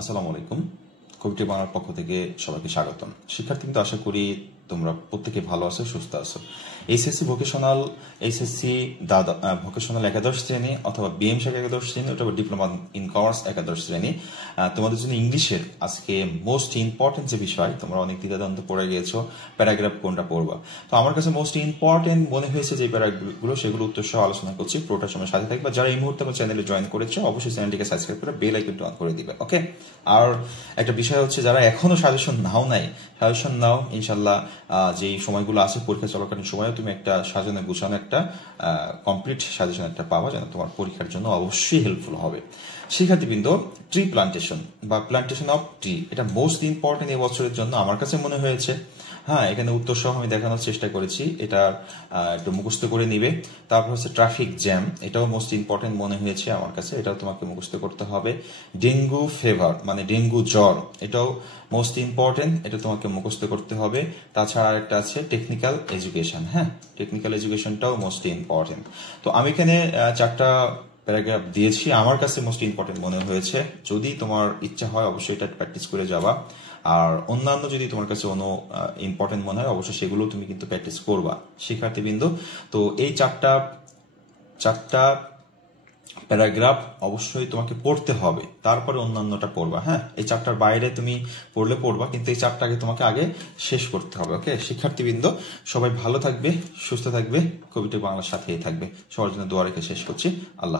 আসসালামু আলাইকুম। কবিটি বাংলার পক্ষ থেকে সবাইকে স্বাগতম। শিক্ষার্থী কিন্তু আশা করি তোমরা প্রত্যেকে ভালো আছো, সুস্থ আছো। এইচএসসি ভোকেশনাল একাদশ শ্রেণী অথবা বিএম শাখা একাদশ শ্রেণী অথবা ডিপ্লোমা ইন কমার্স একাদশ শ্রেণী, তোমাদের জন্য ইংলিশের আজকে মোস্ট ইম্পর্টেন্ট যে বিষয়, তোমরা অনেক দ্বিধাদ্বন্দ্ব পড়ে গিয়েছো প্যারাগ্রাফ কোনটা পড়বা। তো আমার কাছে মোস্ট ইম্পর্টেন্ট মনে হয়েছে যে প্যারাগ্রাফগুলো, সেগুলো উত্তর সহ আলোচনা করছি। পুরোটা সময় সাথে থাকবে। যারা এই মুহূর্তে আমার চ্যানেলে জয়েন করেছো অবশ্যই চ্যানেলটিকে সাবস্ক্রাইব করে বেল আইকনটি অন করে দিবে। ওকে। আর একটা বিষয় হচ্ছে, যারা এখনো সাজেশন নাও, ইনশাল্লাহ যে সময়গুলো আছে পরীক্ষা চলাকালীন সময়ে তুমি একটা সাজানো গুছানো একটা কমপ্লিট সাজেশন একটা পাওয়া, যেন তোমার পরীক্ষার জন্য অবশ্যই হেল্পফুল হবে। শিক্ষার্থীবৃন্দ, ট্রি প্লান্টেশন বা প্লান্টেশন অফ ট্রি, এটা মোস্ট ইম্পর্টেন্ট এই বছরের জন্য আমার কাছে মনে হয়েছে। হ্যাঁ, এখানে উত্তর সহ আমি দেখানোর চেষ্টা করেছি, এটা একটু মুখস্থ করে নিবে। তারপর হচ্ছে ট্রাফিক জ্যাম, এটাও মোস্ট ইম্পর্টেন্ট মনে হয়েছে আমার কাছে, এটাও তোমাকে মুখস্থ করতে হবে। ডেঙ্গু ফিভার মানে ডেঙ্গু জ্বর, এটাও মোস্ট ইম্পর্টেন্ট, এটা তোমাকে মুখস্থ করতে হবে। তাছাড়া আরেকটা আছে টেকনিক্যাল এডুকেশন। হ্যাঁ, টেকনিক্যাল এডুকেশনটাও মোস্ট ইম্পর্টেন্ট। তো আমি এখানে চারটা প্যারাগ্রাফ দিয়েছি, আমার কাছে মোস্ট ইম্পর্টেন্ট মনে হয়েছে। যদি তোমার ইচ্ছা হয় অবশ্যই এটা প্র্যাকটিস করে যাবা। আর অন্যান্য যদি তোমার কাছে কোনো ইম্পর্টেন্ট মনে হয় অবশ্যই সেগুলো তুমি কিন্তু প্র্যাকটিস করবা শিক্ষার্থীবৃন্দ। তো এই চারটা প্যারাগ্রাফ অবশ্যই তোমাকে পড়তে হবে, তারপরে অন্যান্যটা পড়বা। হ্যাঁ, এই চারটার বাইরে তুমি পড়বা, কিন্তু এই চারটাকে তোমাকে আগে শেষ করতে হবে। ওকে শিক্ষার্থীবৃন্দ, সবাই ভালো থাকবে, সুস্থ থাকবে, কবিটি বাংলার সাথেই থাকবে। সবার জন্য দোয়া রেখে শেষ করছি। আল্লাহ।